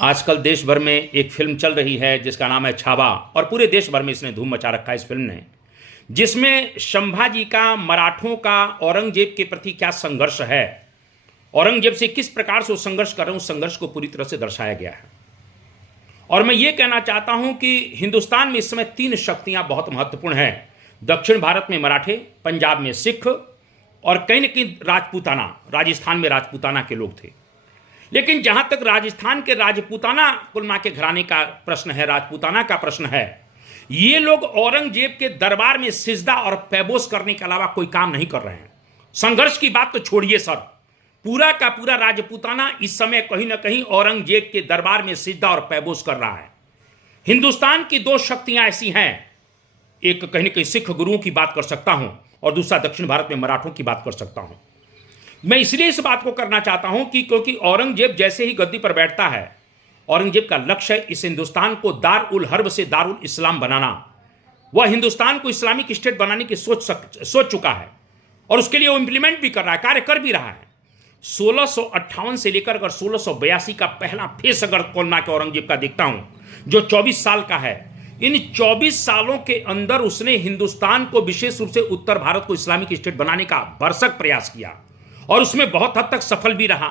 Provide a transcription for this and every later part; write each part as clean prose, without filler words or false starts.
आजकल देश भर में एक फिल्म चल रही है जिसका नाम है छावा, और पूरे देश भर में इसने धूम मचा रखा है इस फिल्म ने, जिसमें संभाजी का मराठों का औरंगजेब के प्रति क्या संघर्ष है, औरंगजेब से किस प्रकार से वो संघर्ष कर रहे हैं, उस संघर्ष को पूरी तरह से दर्शाया गया है। और मैं ये कहना चाहता हूं कि हिंदुस्तान में इस समय तीन शक्तियां बहुत महत्वपूर्ण हैं। दक्षिण भारत में मराठे, पंजाब में सिख, और कहीं न कहीं राजपूताना, राजस्थान में राजपूताना के लोग थे। लेकिन जहां तक राजस्थान के राजपूताना कुलमा के घराने का प्रश्न है, राजपूताना का प्रश्न है, ये लोग औरंगजेब के दरबार में सिजदा और पैबोस करने के अलावा कोई काम नहीं कर रहे हैं। संघर्ष की बात तो छोड़िए सर, पूरा का पूरा राजपूताना इस समय कहीं ना कहीं औरंगजेब के दरबार में सिजदा और पैबोस कर रहा है। हिंदुस्तान की दो शक्तियां ऐसी हैं, एक कहीं ना कहीं सिख गुरुओं की बात कर सकता हूं और दूसरा दक्षिण भारत में मराठों की बात कर सकता हूं। मैं इसलिए इस बात को करना चाहता हूं कि क्योंकि औरंगजेब जैसे ही गद्दी पर बैठता है, औरंगजेब का लक्ष्य है इस हिंदुस्तान को दार उल हर्ब से दारुल इस्लाम बनाना। वह हिंदुस्तान को इस्लामिक स्टेट बनाने की सोच चुका है और उसके लिए वो इंप्लीमेंट भी कर रहा है, कार्य कर भी रहा है। 1658 से लेकर अगर 1682 का पहला फेस अगर कोलना के औरंगजेब का देखता हूं, जो 24 साल का है, इन 24 सालों के अंदर उसने हिंदुस्तान को, विशेष रूप से उत्तर भारत को इस्लामिक स्टेट बनाने का भरसक प्रयास किया और उसमें बहुत हद तक सफल भी रहा।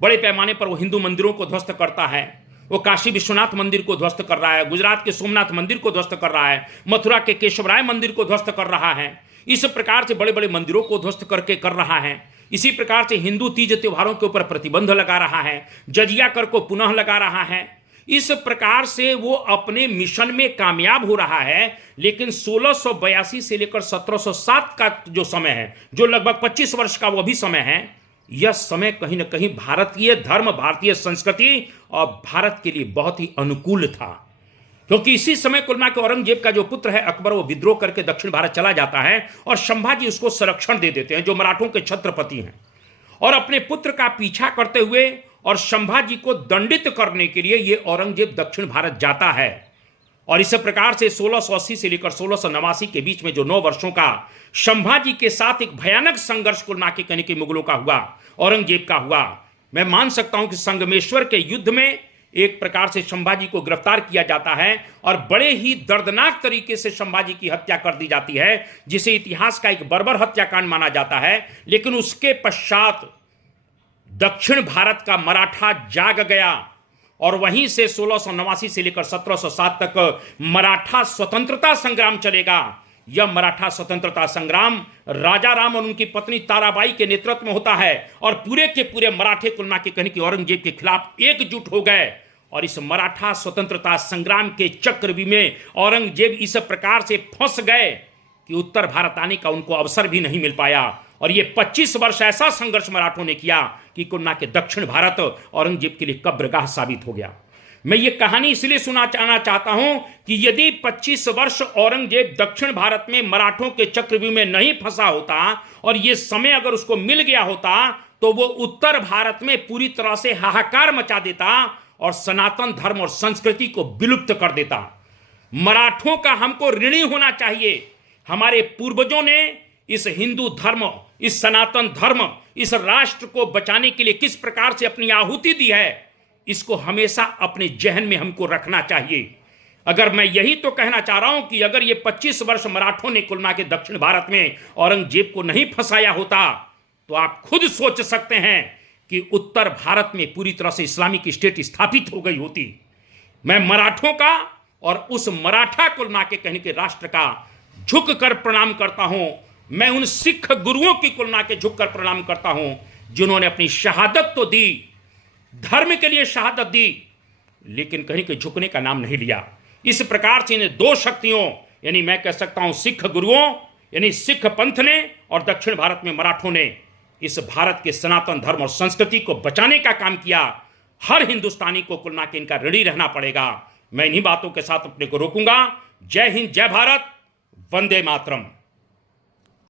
बड़े पैमाने पर वो हिंदू मंदिरों को ध्वस्त करता है, वो काशी विश्वनाथ मंदिर को ध्वस्त कर रहा है, गुजरात के सोमनाथ मंदिर को ध्वस्त कर रहा है, मथुरा के केशवराय मंदिर को ध्वस्त कर रहा है। इस प्रकार से बड़े बड़े मंदिरों को ध्वस्त करके कर रहा है। इसी प्रकार से हिंदू तीज त्योहारों के ऊपर प्रतिबंध लगा रहा है, जजिया कर को पुनः लगा रहा है। इस प्रकार से वो अपने मिशन में कामयाब हो रहा है। लेकिन 1682 से लेकर 1707 का जो समय है, जो लगभग 25 वर्ष का वो भी समय है, यह समय कहीं ना कहीं भारतीय धर्म, भारतीय संस्कृति और भारत के लिए बहुत ही अनुकूल था। क्योंकि इसी समय कुलमा के औरंगजेब का जो पुत्र है अकबर, वो विद्रोह करके दक्षिण भारत चला जाता है और संभाजी उसको संरक्षण दे देते हैं, जो मराठों के छत्रपति हैं। और अपने पुत्र का पीछा करते हुए और संभाजी को दंडित करने के लिए ये औरंगजेब दक्षिण भारत जाता है। और इस प्रकार से 1680 से लेकर 1689 के बीच में जो 9 वर्षों का संभाजी के साथ एक भयानक संघर्ष कुलमा के कहने के मुगलों का हुआ, औरंगजेब का हुआ। मैं मान सकता हूं कि संगमेश्वर के युद्ध में एक प्रकार से संभाजी को गिरफ्तार किया जाता है और बड़े ही दर्दनाक तरीके से संभाजी की हत्या कर दी जाती है, जिसे इतिहास का एक बर्बर हत्याकांड माना जाता है। लेकिन उसके पश्चात दक्षिण भारत का मराठा जाग गया और वहीं से 1689 से लेकर 1707 तक मराठा स्वतंत्रता संग्राम चलेगा। यह मराठा स्वतंत्रता संग्राम राजा राम और उनकी पत्नी ताराबाई के नेतृत्व में होता है और पूरे के पूरे मराठे कुलमा के कहने की औरंगजेब के खिलाफ एकजुट हो गए। और इस मराठा स्वतंत्रता संग्राम के चक्रव्यूह में औरंगजेब इस प्रकार से फंस गए कि उत्तर भारत आने का उनको अवसर भी नहीं मिल पाया। और ये 25 वर्ष ऐसा संघर्ष मराठों ने किया कि कुलना के दक्षिण भारत औरंगजेब के लिए कब्रगाह साबित हो गया। मैं ये कहानी इसलिए सुनाना चाहता हूं कि यदि 25 वर्ष औरंगजेब दक्षिण भारत में मराठों के चक्रव्यूह में नहीं फंसा होता और ये समय अगर उसको मिल गया होता, तो वो उत्तर भारत में पूरी तरह से हाहाकार मचा देता और सनातन धर्म और संस्कृति को विलुप्त कर देता। मराठों का हमको ऋणी होना चाहिए। हमारे पूर्वजों ने इस हिंदू धर्म, इस सनातन धर्म, इस राष्ट्र को बचाने के लिए किस प्रकार से अपनी आहुति दी है, इसको हमेशा अपने जहन में हमको रखना चाहिए। अगर मैं यही तो कहना चाह रहा हूं कि अगर ये 25 वर्ष मराठों ने कुलमा के दक्षिण भारत में औरंगजेब को नहीं फंसाया होता, तो आप खुद सोच सकते हैं कि उत्तर भारत में पूरी तरह से इस्लामिक स्टेट स्थापित हो गई होती। मैं मराठों का और उस मराठा कुलमा के कहने के राष्ट्र का झुक कर प्रणाम करता हूं। मैं उन सिख गुरुओं की कुलमा के झुक कर प्रणाम करता हूं जिन्होंने अपनी शहादत तो दी, धर्म के लिए शहादत दी, लेकिन कहीं के झुकने का नाम नहीं लिया। इस प्रकार से इन दो शक्तियों, यानी मैं कह सकता हूं सिख गुरुओं यानी सिख पंथ ने और दक्षिण भारत में मराठों ने इस भारत के सनातन धर्म और संस्कृति को बचाने का काम किया। हर हिंदुस्तानी को कुलना के इनका ऋणी रहना पड़ेगा। मैं इन्हीं बातों के साथ अपने को रोकूंगा। जय हिंद, जय भारत, वंदे मातरम।